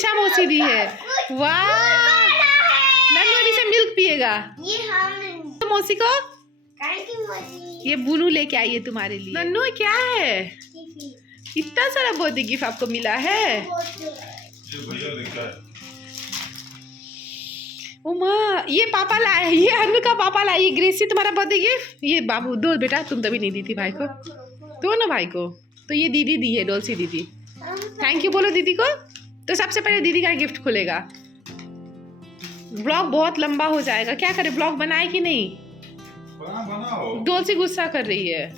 मनीषा मौसी दी है। वाह, नन्नू अभी से मिल्क पिएगा। ये हम तो मौसी को मौसी ये बुनू लेके आई है तुम्हारे लिए। नन्नू क्या है? इतना सारा बर्थडे गिफ्ट आपको मिला है। उमा, ये पापा लाए, ये अनु का पापा लाए, ये ग्रेसी तुम्हारा बर्थडे गिफ्ट। ये बाबू दो बेटा, तुम तभी नहीं दी थी भाई को, दो ना भाई को। तो ये दीदी दी है, डोलसी दीदी। थैंक यू बोलो दीदी को। तो सबसे पहले दीदी का गिफ्ट खुलेगा। ब्लॉग बहुत लंबा हो जाएगा, क्या करे, ब्लॉग बनाए कि नहीं? बनाओ। डोलसी गुस्सा कर रही है।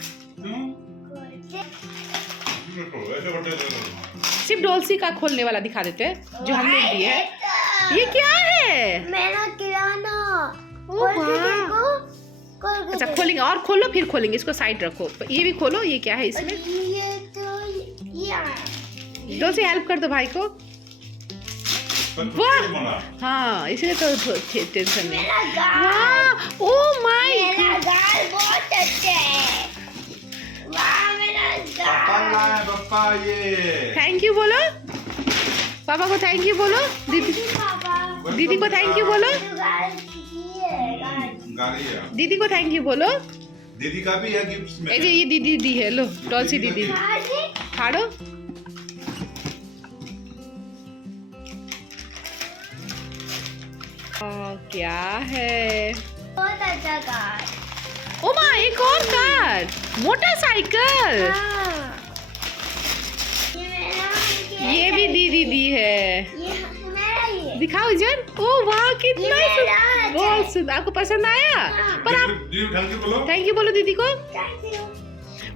सिर्फ डोलसी का खोलने वाला दिखा देते हैं जो हमने दिए है। ये क्या है? मेरा किराना। अच्छा खोलेंगे, और खोलो फिर खोलेंगे, इसको साइड रखो। ये भी खोलो, ये क्या है इसमें? ये तो डोलसी हेल्प कर दो भाई को। वाह, हाँ इसलिए तो टेंशन नहीं। वाह, ओह माय, मेरा गाल बहुत अच्छा है। वाह मेरा गाल। पापा ये थैंक यू बोलो, पापा को थैंक यू बोलो, दीदी दीदी को थैंक यू बोलो, दीदी को थैंक यू बोलो। दीदी का भी है गिफ्ट में। ये दीदी दी है, लो डोलसी दीदी फाड़ो। क्या है? बहुत अच्छा कार। ओ माँ, एक और कार, मोटरसाइकिल। ये भी दीदी दी है। ये मेरा ही है। दिखाओ जन। ओ वाह, कितना बहुत सुंदर। आपको पसंद आया? पर आप थैंक यू बोलो दीदी को। Thank you।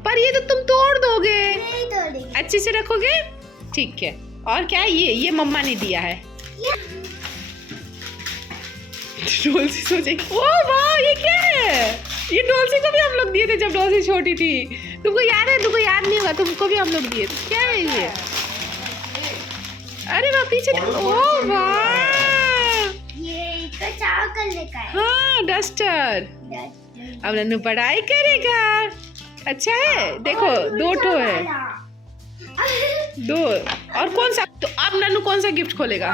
पर ये तो तुम तोड़ दोगे। नहीं तोड़ेंगे। अच्छे से रखोगे, ठीक है। और क्या है? ये मम्मा ने दिया है। डोलसी सोचेगी, ओ वाह ये क्या है? ये डोलसी को भी हम लोग दिए थे जब डोलसी छोटी थी। तुमको याद है? तुमको याद नहीं होगा, तुमको भी हम लोग दिए थे। क्या है ये? अरे वाह, पीछे। ओ वाह, ये इसका चाव करने का है। हाँ डस्टर। अब नन्नू पढ़ाई करेगा। अच्छा है, देखो दो ठो है, दो। और कौन सा? तो अब नन्नू कौन सा गिफ्ट खोलेगा?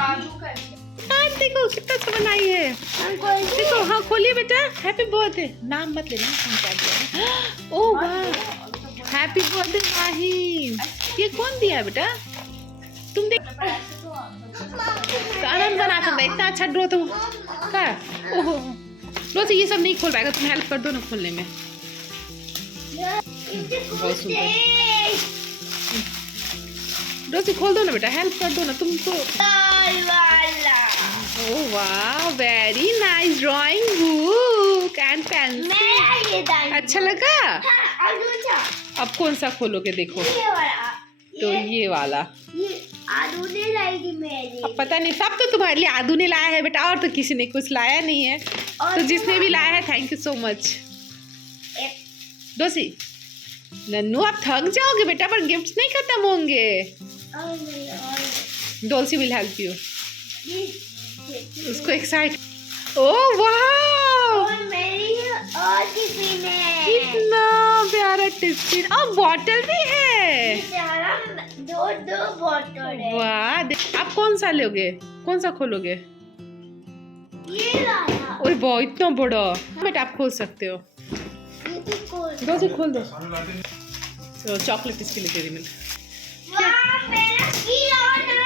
देखो कितना अच्छा बनाई है। देखो, हाँ खोलिए बेटा। हैप्पी बर्थडे, नाम मत लेना, क्या दिया? ओह वाह, हैप्पी बर्थडे माहिम। ये कौन दिया है बेटा? तुम देख, आनंद बना सकता है, इतना अच्छा ड्रॉ तो क्या? ओहो ड्रॉ तो ये सब नहीं खोल पाएगा, तुम हेल्प कर दो ना खोलने में। बहुत सुंदर। डोसी खोल दो ना बेटा, हेल्प कर दो ना तुमको। ओह वाह, very nice drawing book and pencil. अच्छा लगा? अब कौन सा खोलोगे? देखो ये वाला। तो ये वाला आदू ने लाएगी मेरी। अब पता नहीं, सब तो तुम्हारे लिए आदू ने लाया है बेटा, और तो किसी ने कुछ लाया नहीं है। तो जिसने भी लाया है थैंक यू सो मच। डोसी, नन्नू आप थक जाओगे बेटा, पर गिफ्ट्स नहीं खत्म होंगे। डोलसी विल हेल्प यू। उसको एक्साइट। ओह वाह, और मेरी और टिफिन है। कितना प्यारा टिफिन, और बॉटल भी है। दो बॉटल है। वाह, आप कौन सा लोगे? कौन सा खोलोगे? ये वाला। ओए वाह, इतना बड़ा। बेटा आप खोल सकते हो। ये भी खोल दो। तो चॉकलेट इसके लिए डेरी मिल्क। वाह मेरा खिलौना।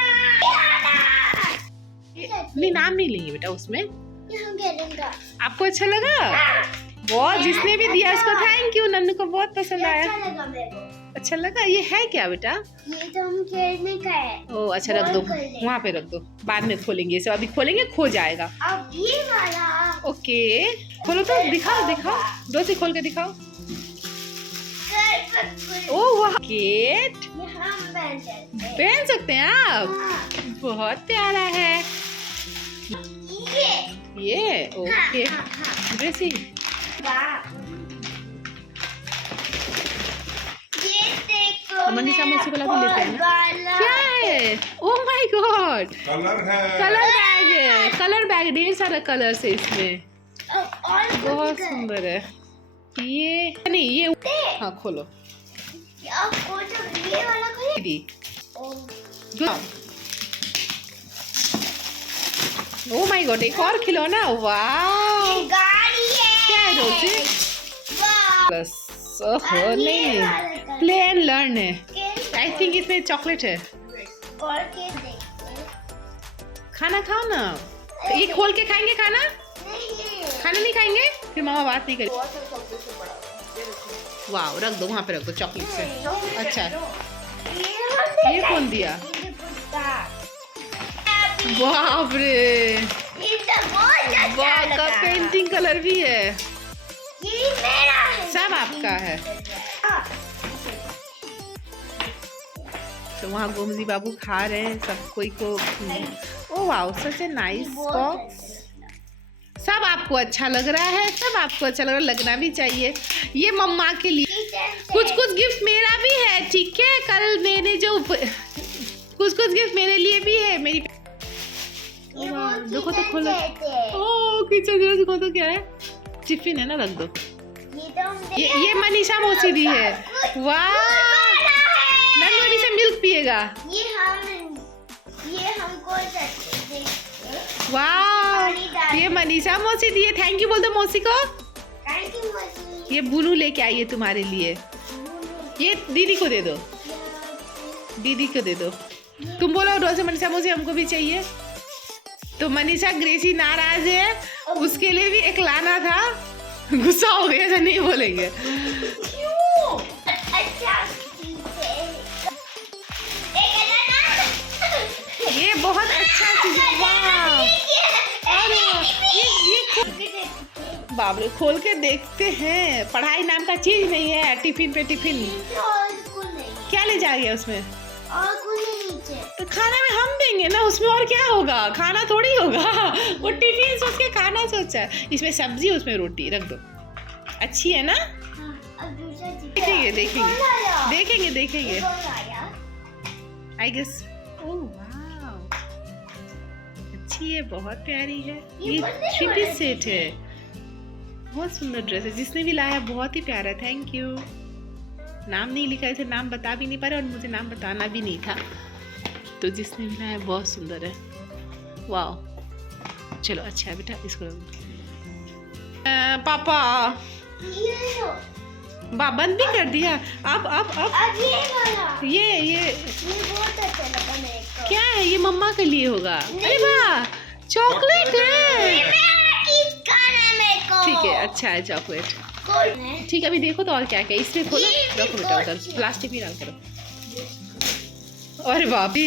नहीं, नाम नहीं लेंगे बेटा उसमें। खेलेंगे। आपको अच्छा लगा? बहुत, जिसने भी दिया उसको थैंक यू। नन्नू को बहुत पसंद आया। अच्छा लगा मेरे को। अच्छा लगा? ये है क्या बेटा? ये तो हम खेलने का है। ओह अच्छा, रख दो वहाँ पे, रख दो, बाद में खोलेंगे इसे, अभी खोलेंगे खो जाएगा। अब ये वाला। ओके खोलो तो, दिखाओ। दो से खोल के दिखाओ। ओह वाह, केट पहन सकते हैं आप। बहुत प्यारा है ये। Okay dressing. मनीषा मौसी वाला भी लेते हैं ना। क्या है? ओह माय गॉड, कलर है। कलर बैग है। कलर बैग, ढेर सारा कलर है इसमें, बहुत सुंदर है। ये नहीं, ये हाँ खोलो। ये वाला खोलिए। ओ माय गॉड, एक और खिलौना, वाह ये गाड़ी है। क्या है रोजी? वाह। बस ओहो नहीं, प्ले एंड लर्न है। आई थिंक इसमें चॉकलेट है। और के देखते। खाना खाओ ना, ये खोल के खाएंगे खाना? नहीं। खाना नहीं खाएंगे, फिर मामा बात नहीं करेगी। वाह, रख दो वहाँ पे, रख दो चॉकलेट से। अच्छा, ये कौन दिया? बाप रे, वाह का पेंटिंग कलर भी है। ये मेरा है। सब आपका है। तो वहाँ गोमजी बाबू खा रहे हैं, सब कोई को। Oh wow, such a nice box. सब आपको अच्छा लग रहा है, सब आपको अच्छा लग रहा है, लगना भी चाहिए। ये मम्मा के लिए कुछ गिफ्ट मेरा भी है, ठीक है? कल मैंने जो कुछ गिफ्ट मेरे लिए भी है। मेरी देखो तो खोलो। ओ किचन जरा दिखो तो क्या है? टिफिन है ना, रख दो। ये मनीषा मौसी दी है। वाह, नन्नू अभी से मिल्क पिएगा। ये हमको देंगे। वाह, ये मनीषा मौसी दी है। थैंक यू बोल दो मौसी को। थैंक यू मौसी। ये बुनू लेके आई है तुम्हारे लिए। ये दीदी को दे दो, दीदी को दे दो। तुम बोलो रोज मनीषा मौसी हमको भी चाहिए। तो मनीषा ग्रेसी नाराज है, उसके लिए भी एक लाना था। गुस्सा हो गया, ऐसा नहीं बोलेंगे। क्यों? अच्छा ये बहुत अच्छा चीज है। वाह, अरे ये बाप रे, खोल के देखते हैं। पढ़ाई नाम का चीज नहीं है। टिफिन पे टिफिन क्या ले जाएंगे उसमें? तो खाना में हम देंगे ना उसमें, और क्या होगा? खाना थोड़ी होगा, वो टिफिन सोच के खाना सोचा है। इसमें सब्जी, उसमें रोटी, रख दो। अच्छी है ना? देखेंगे देखेंगे देखेंगे देखेंगे। I guess. ओह वाह, अच्छी है, बहुत प्यारी है। ये 3 पीस सेट है, बहुत सुंदर ड्रेस है। जिसने भी लाया बहुत ही प्यारा, थैंक यू। नाम नहीं लिखा, इसे नाम बता भी नहीं पा रहे और मुझे नाम बताना भी नहीं था। तो जिसने भी लाया बहुत सुंदर है। वाह, चलो अच्छा है बेटा, इसको पापा बंद भी कर दिया। अब ये बहुत अच्छा लगा मेरे को। क्या है? ये मम्मा के लिए होगा। अरे वाह, चॉकलेट है। ठीक है, अच्छा है चॉकलेट। ठीक है, अभी देखो तो और क्या क्या इसमें खोलो, रखो बेटा उधर, प्लास्टिक भी डाल करो। अरे बाप रे,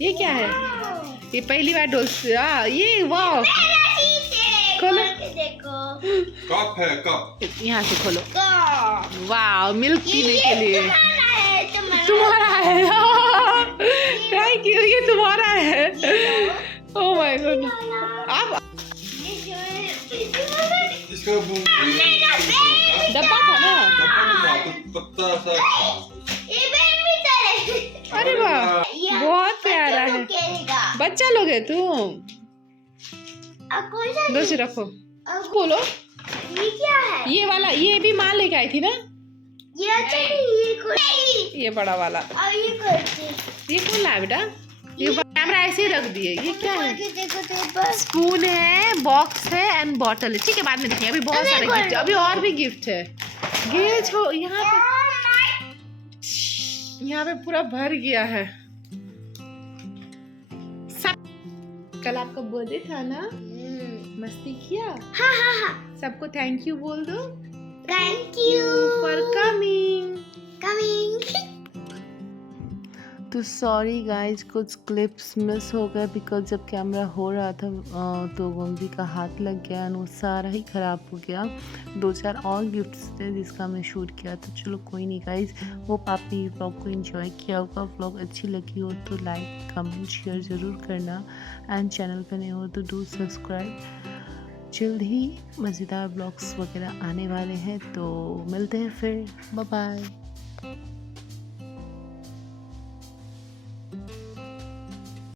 ये क्या है? ये पहली बार डोस। ये वाह, खोलो, कप है, कप। यहाँ से खोलो। वाह, मिल्क पीने के लिए। तुम्हारा है? थैंक यू, ये तुम्हारा है। Oh my God. अब डब्बा था ना? पत्ता सा था। अरे वाह, बहुत प्यारा है। बच्चा लोग है तुम। दो से रखो, बोलो। ये क्या है? ये वाला, ये भी माँ लेके आई थी ना? ये अच्छा नहीं, ये बड़ा वाला। ये कौन लाया बेटा? ये कैमरा ऐसे ही रख दिए। ये क्या है? देखो तो बस स्पून है, बॉक्स है एंड बॉटल है। ठीक है, बाद में देखेंगे। अभी बहुत सारे गिफ्ट है, अभी और भी गिफ्ट है। गेज हो यहाँ पे पूरा भर गया है सब। कल आपका बर्थडे था ना? मस्ती किया? हाँ। सबको थैंक यू बोल दो। Thank you for coming. तो सॉरी गाइज, कुछ क्लिप्स मिस हो गए बिकॉज जब कैमरा हो रहा था तो गोमजी का हाथ लग गया और वो सारा ही ख़राब हो गया। 2-4 और गिफ्ट्स थे जिसका मैं शूट किया, तो चलो कोई नहीं गाइज। वो आपने ब्लॉग को एंजॉय किया होगा। ब्लॉग अच्छी लगी हो तो लाइक कमेंट शेयर ज़रूर करना एंड चैनल पर नए हो तो डू सब्सक्राइब। जल्द ही मज़ेदार ब्लॉग्स वगैरह आने वाले हैं, तो मिलते हैं फिर। Bye bye.